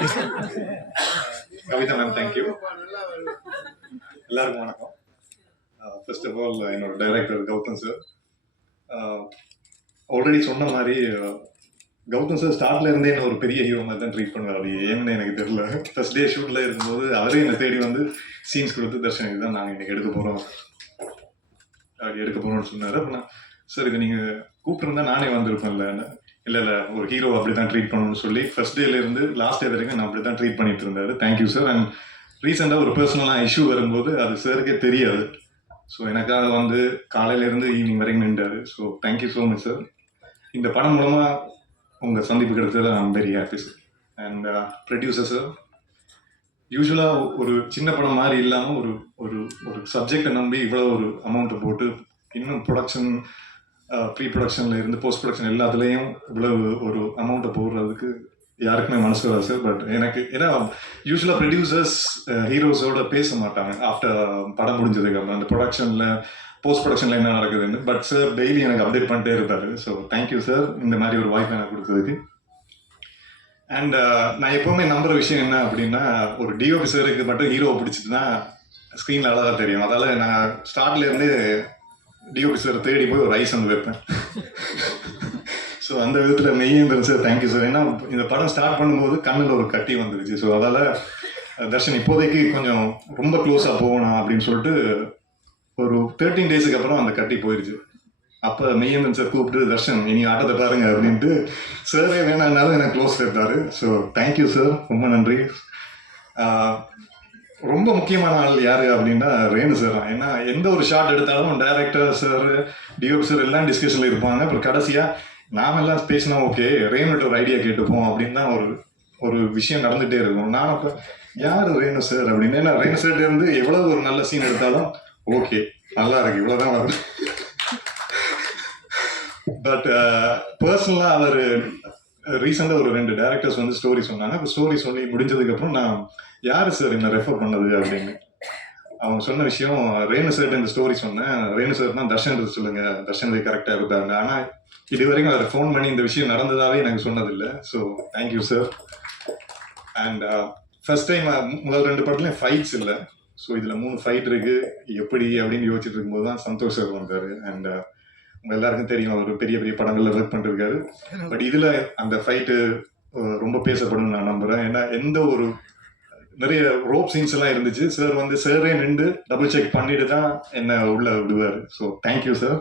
Kavitha ma'am thank you எல்லாருக்கும் வணக்கம். First of all என்னோட டைரக்டர் கௌதம் சார் ஆல்ரெடி சொன்ன மாதிரி கௌதம் சார் ஸ்டார்ட்ல இருந்தே என்ன ஒரு பெரிய ஹீரோ மாதிரி தான் ட்ரீட் பண்ணுவார். அது ஏன்னு எனக்கு தெரியல. ஃபர்ஸ்ட் டே ஷூட்ல இருக்கும்போது அவரே என்னை தேடி வந்து சீன்ஸ் கொடுத்து தர்ஷனுக்கு தான் நாங்கள் இன்னைக்கு எடுக்க போகிறோம் எடுக்க போகிறோம்னு சொன்னார். அப்போ நான் சார் இது நீங்கள் கூப்பிட்டுருந்தா நானே வந்திருப்பேன்ல. இல்லை இல்லை ஒரு ஹீரோ அப்படி தான் ட்ரீட் பண்ணணும்னு சொல்லி ஃபர்ஸ்ட் டேலேருந்து லாஸ்ட் டே வரைக்கும் நான் அப்படி தான் ட்ரீட் பண்ணிட்டு இருந்தாரு. தேங்க்யூ சார் அண்ட் ரீசெண்டாக ஒரு பர்சனலாக இஷ்யூ வரும்போது அது சாருக்கே தெரியாது. ஸோ எனக்காக வந்து காலையிலேருந்து ஈவினிங் வரைக்கும் நின்றாரு. So thank you so much sir இந்த படம் மூலமாக உங்கள் சந்திப்பு கிடைச்சதில் I'm very happy sir and producer sir யூஸ்வலாக ஒரு சின்ன படம் மாதிரி இல்லாமல் ஒரு ஒரு ஒரு சப்ஜெக்டை நம்பி இவ்வளோ ஒரு அமௌண்ட்டை போட்டு இன்னும் ப்ரொடக்ஷன் ப்ரீ ப்ரொடக்ஷனில் இருந்து போஸ்ட் ப்ரொடக்ஷன் எல்லாத்துலேயும் இவ்வளவு ஒரு அமௌண்ட்டை போடுறதுக்கு யாருக்குமே மனசு வராது சார். பட் எனக்கு ஏன்னா யூஸ்வலாக ப்ரொடியூசர்ஸ் ஹீரோஸோட பேச மாட்டாங்க. ஆஃப்டர் படம் முடிஞ்சதுக்கு அப்புறம். அந்த ப்ரொடக்ஷனில் போஸ்ட் ப்ரொடக்ஷனில் என்ன நடக்குதுன்னு. பட் சார் டெய்லி எனக்கு அப்டேட் பண்ணிட்டே இருப்பார். ஸோ தேங்க்யூ சார் இந்த மாதிரி ஒரு வாய்ப்பு எனக்கு கொடுத்ததுக்கு. அண்ட் நான் எப்போவுமே நம்புற விஷயம் என்ன அப்படின்னா ஒரு டிஓபி சாருக்கு மட்டும் ஹீரோ தான் ஸ்க்ரீனில் அழகாக தெரியும். அதால் நான் ஸ்டார்ட்லேருந்தே டியூட்டி சார் தேடி போய் ஒரு ஐஸ் வந்து வைப்பேன். ஸோ அந்த விதத்தில் மெய்யேந்திரன் சார் தேங்க்யூ சார் ஏன்னா இந்த படம் ஸ்டார்ட் பண்ணும்போது கண்ணில் ஒரு கட்டி வந்துருச்சு. ஸோ அதால் தர்ஷன் இப்போதைக்கு கொஞ்சம் ரொம்ப க்ளோஸாக போகணும் அப்படின்னு சொல்லிட்டு ஒரு தேர்ட்டீன் டேஸுக்கு அப்புறம் அந்த கட்டி போயிருச்சு. அப்போ மெய்யந்தன் சார் கூப்பிட்டு தர்ஷன் இனி ஆட்டத்தை பாருங்க அப்படின்ட்டு சாரே வேணான்னாலும் எனக்கு க்ளோஸ் சேர்த்தாரு. ஸோ தேங்க்யூ சார் ரொம்ப நன்றி. ரொம்ப முக்கியமான ஆள் யாரு அப்படின்னா ரேணு சார் தான். ஏன்னா எந்த ஒரு ஷாட் எடுத்தாலும் டைரக்டர் சார் டிஓபி சார் எல்லாம் டிஸ்கஷன்ல இருப்பாங்க. அப்புறம் கடைசியாக நாமெல்லாம் பேசினா ஓகே ரேணுட்டு ஒரு ஐடியா கேட்டுப்போம் அப்படின்னு தான் ஒரு ஒரு விஷயம் நடந்துகிட்டே இருக்கும். நான் அப்போ யார் ரேணு சார் அப்படின்னு. ஏன்னா ரேணு சார்ட்ட இருந்து எவ்வளோ ஒரு நல்ல சீன் எடுத்தாலும் ஓகே நல்லா இருக்கு. இவ்வளோதான் வருது. பட் பர்சனலாக அவர் ரீசெண்டாக ஒரு ரெண்டு டேரக்டர்ஸ் வந்து ஸ்டோரி சொன்னாங்க. அப்போ ஸ்டோரி சொல்லி முடிஞ்சதுக்கப்புறம் நான் யார் சார் என்ன ரெஃபர் பண்ணது? அப்படின்னு. அவங்க சொன்ன விஷயம் ரேணு சார் இந்த ஸ்டோரி சொன்னேன். ரேணு சார் தான் தர்ஷன் சொல்லுங்க. தர்ஷன் கரெக்டாக இருப்பாங்க ஆனால் இது வரைக்கும் அவர் ஃபோன் பண்ணி இந்த விஷயம் நடந்ததாகவே எனக்கு சொன்னதில்லை. So thank you sir and first time முதல் ரெண்டு படத்துலையும் ஃபைட்ஸ் இல்லை. ஸோ இதில் மூணு ஃபைட் இருக்கு. எப்படி அப்படின்னு யோசிச்சுட்டு இருக்கும்போது தான் சந்தோஷ் சார் வந்தார். அண்ட் எல்லாருக்கும் தெரியும் அவர் பெரிய பெரிய படங்கள்ல ஒர்க் பண்ணிருக்காரு. பட் இதுல அந்த ஃபைட்டு ரொம்ப பேசப்படும் நான் நம்புறேன். ஏன்னா எந்த ஒரு நிறைய ரோப் சீன்ஸ் எல்லாம் இருந்துச்சு. சார் வந்து சாரே நின்று டபுள் செக் பண்ணிட்டு தான் என்ன உள்ள விடுவார். ஸோ தேங்க்யூ சார்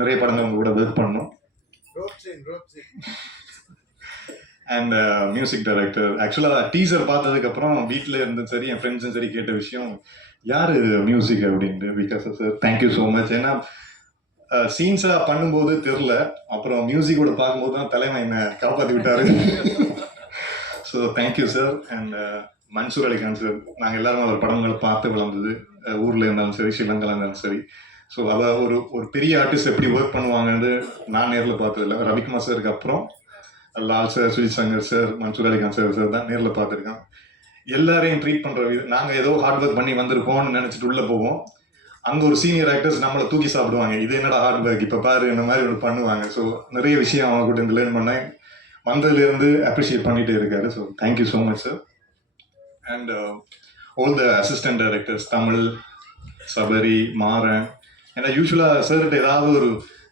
நிறைய படங்கள் உங்க கூட ஒர்க் பண்ணோம். அண்ட் மியூசிக் டைரக்டர் ஆக்சுவலாக டீசர் பார்த்ததுக்கு அப்புறம் வீட்டில் இருந்தும் சரி என் ஃப்ரெண்ட்ஸும் சரி கேட்ட விஷயம் யாரு மியூசிக் அப்படின்ட்டு because sir thank you so much ஏன்னா சீன்ஸாக பண்ணும்போது தெரில. அப்புறம் மியூசிக்கோட பார்க்கும்போது தான் தலைவன் என்னை காப்பாற்றி விட்டாரு. So thank you sir and Mansoor Ali Khan sir நாங்கள் எல்லாரும் அவர் படங்களை பார்த்து வளர்ந்தது. ஊர்ல இருந்தாலும் சரி ஸ்ரீலங்கால இருந்தாலும் சரி. ஸோ அவ ஒரு ஒரு பெரிய ஆர்டிஸ்ட் எப்படி ஒர்க் பண்ணுவாங்கன்னு நான் நேரில் பார்த்ததில்ல. ரவிக்குமார் சாருக்கு அப்புறம் Lal sir Sujith Shankar sir Mansoor Ali Khan sir sir தான் நேரில் பார்த்துருக்கேன். எல்லாரையும் ட்ரீட் பண்ணுற விதம் நாங்கள் ஏதோ ஹார்ட் ஒர்க் பண்ணி வந்திருக்கோம்னு நினச்சிட்டு உள்ளே போவோம். அங்கே ஒரு சீனியர் ஆக்டர்ஸ் நம்மளை தூக்கி சாப்பிடுவாங்க. இது என்னடா ஹார்ட் ஒர்க் இப்போ பாரு இந்த மாதிரி ஒரு பண்ணுவாங்க. ஸோ நிறைய விஷயம் அவங்க கூட இருந்து லேர்ன் பண்ணேன். வந்ததுலேருந்து அப்ரிஷியேட் பண்ணிட்டே இருக்காரு. So thank you so much sir and all the assistant directors Tamil Sabari Maran ஏன்னா யூஸ்வலாக சார்கிட்ட ஏதாவது ஒரு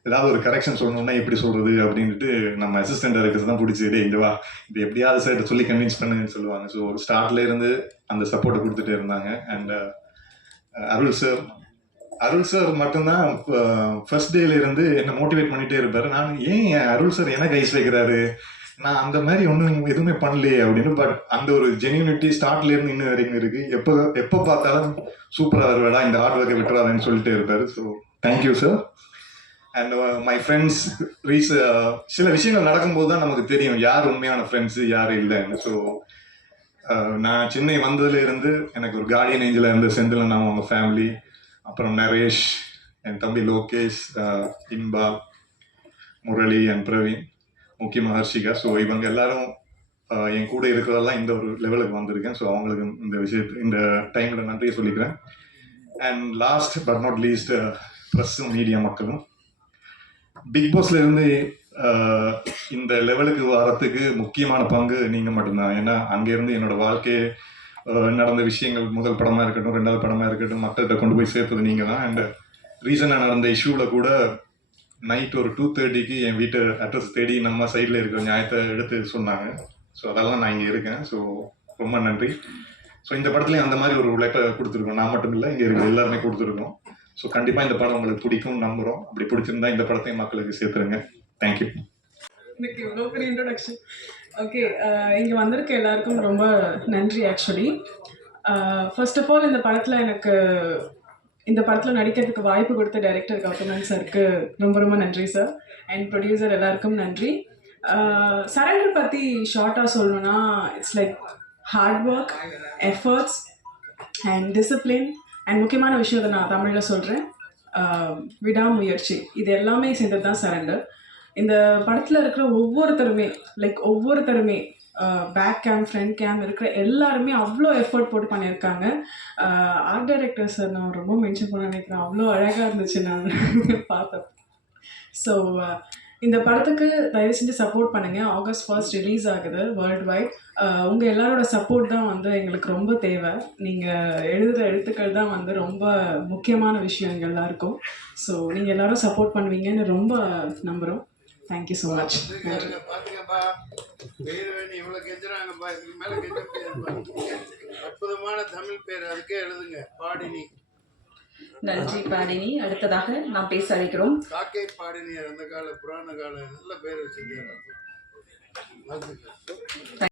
ஏதாவது ஒரு கரெக்ஷன் சொல்லணும்னா எப்படி சொல்றது அப்படின்ட்டு நம்ம அசிஸ்டன்ட் டைரக்டர்ஸ் தான் பிடிச்சி டே இங்க வா. இது எப்படியாவது சார் சொல்லி கன்வின்ஸ் பண்ணுங்கன்னு சொல்லுவாங்க. ஸோ ஒரு ஸ்டார்ட்ல இருந்து அந்த சப்போர்ட்டை கொடுத்துட்டே இருந்தாங்க. And uh, Arul sir Arul sir மட்டும்தான் ஃபர்ஸ்ட் டேல இருந்து என்ன மோட்டிவேட் பண்ணிட்டே இருப்பாரு. நான் ஏன் அருள் சார் என்ன கைஸ் வைக்கிறாரு? நான் அந்த மாதிரி ஒன்றும் எதுவுமே பண்ணலையே அப்படின்னு. பட் அந்த ஒரு ஜென்யூனிட்டி ஸ்டார்ட்ல இருந்து இன்னும் வரைக்கும் இருக்கு. எப்போ எப்போ பார்த்தாலும் சூப்பராக வருவாடா இந்த ஹார்ட் ஒர்க்கை விட்டுறாதுன்னு சொல்லிட்டே இருப்பாரு. So thank you sir and my friends raise சில விஷயங்கள் நடக்கும்போது தான் நமக்கு தெரியும் யார் உண்மையான ஃப்ரெண்ட்ஸு யார் இல்லைன்னு. ஸோ uh, நான் சென்னை வந்ததுல இருந்து எனக்கு ஒரு கார்டியன் ஏஞ்சலாக இருந்த செந்திலன் அவங்க ஃபேமிலி அப்புறம் நரேஷ் என் தம்பி லோகேஷ் அஹ், இன்பா முரளி அண்ட் பிரவீன் முக்கிய மகர்ஷிகா ஸோ இவங்க எல்லாரும் என் கூட இருக்கிறதெல்லாம் இந்த ஒரு லெவலுக்கு வந்திருக்கேன். ஸோ அவங்களுக்கு இந்த விஷயத்து இந்த டைமில் நன்றியை சொல்லிக்கிறேன். And last but not least ப்ரெஸ்ஸும் media மக்களும். பிக் பாஸ்ல இருந்து இந்த லெவலுக்கு வரத்துக்கு முக்கியமான பங்கு நீங்கள் மட்டும்தான். ஏன்னா அங்கேருந்து என்னோட வாழ்க்கையை நடந்த விஷயங்கள் முதல் படமாக இருக்கட்டும் ரெண்டாவது படமாக இருக்கட்டும் மக்கள்கிட்ட கொண்டு போய் சேர்த்தது நீங்கள் தான் அண்ட் ரீசனாக நடந்த இஷ்யூவில் கூட நைட் ஒரு டூ தேர்ட்டிக்கு என் வீட்டு அட்ரஸ் தேடி நம்ம சைடில் இருக்கிற நியாயத்தை எடுத்து சொன்னாங்க. ஸோ அதெல்லாம் நான் இங்கே இருக்கேன். ஸோ ரொம்ப நன்றி. ஸோ இந்த படத்துலையும் அந்த மாதிரி ஒரு உழைப்பை கொடுத்துருக்கோம். நான் மட்டும் இல்லை இங்கே இருக்கிற எல்லாருமே கொடுத்துருக்கோம். ஸோ கண்டிப்பாக இந்த படம் உங்களுக்கு பிடிக்கும் நம்புகிறோம் அப்படி பிடிச்சிருந்தா இந்த படத்தையும் மக்களுக்கு சேர்த்துருங்க. தேங்க்யூ எனக்கு இவ்வளோ பெரிய இன்ட்ரடக்ஷன் ஓகே uh, இங்கே வந்திருக்க எல்லாருக்கும் ரொம்ப நன்றி ஆக்சுவலி ஃபர்ஸ்ட் ஆஃப் ஆல் இந்த படத்தில் எனக்கு இந்த படத்தில் நடிக்கிறதுக்கு வாய்ப்பு கொடுத்த டைரக்டர் கௌதமன் சாருக்கு ரொம்ப ரொம்ப நன்றி சார் அண்ட் ப்ரொடியூசர் எல்லாருக்கும் நன்றி. Uh, சரண்டர் பற்றி ஷார்ட்டாக சொல்லணும்னா it's like hard work efforts and discipline and முக்கியமான விஷயத்தை நான் தமிழில் சொல்கிறேன் uh, விடாமுயற்சி. இது எல்லாமே சேர்ந்தது தான் சரண்டர் இந்த படத்தில் இருக்கிற ஒவ்வொருத்தருமே லைக் ஒவ்வொருத்தருமே பேக் கேம் ஃப்ரண்ட் கேம் இருக்கிற எல்லாருமே அவ்வளோ எஃபர்ட் போட்டு பண்ணியிருக்காங்க. ஆர்ட் டைரக்டர் சார் நான் ரொம்ப மென்ஷன் பண்ண நினைக்கிறேன். அவ்வளோ அழகாக இருந்துச்சு நான் பார்த்தேன் ஸோ இந்த படத்துக்கு தயவு செஞ்சு சப்போர்ட் பண்ணுங்கள் ஆகஸ்ட் ஃபர்ஸ்ட் ரிலீஸ் ஆகுது வேர்ல்டு வைட் உங்கள் எல்லாரோட சப்போர்ட் தான் வந்து எங்களுக்கு ரொம்ப தேவை. நீங்கள் எழுதுகிற எழுத்துக்கள் தான் வந்து ரொம்ப முக்கியமான விஷயம் எங்கள் எல்லாருக்கும். ஸோ நீங்கள் எல்லாரும் சப்போர்ட் பண்ணுவீங்கன்னு ரொம்ப நம்புகிறோம் தேங்க்யூ ஸோ மச் பாத்துங்கப்பா பேர் வேணும் இவ்வளவு கெஞ்சுறாங்கப்பா இதுக்கு மேல கெஞ்ச அற்புதமான தமிழ் பேர் அதுக்கே எழுதுங்க பாடினி. நன்றி பாடினி. அடுத்ததாக நாம் பேச அழைக்கிறோம். காக்கை பாடினி அந்த கால புராண கால நல்ல பேர் வச்சிருக்காரு.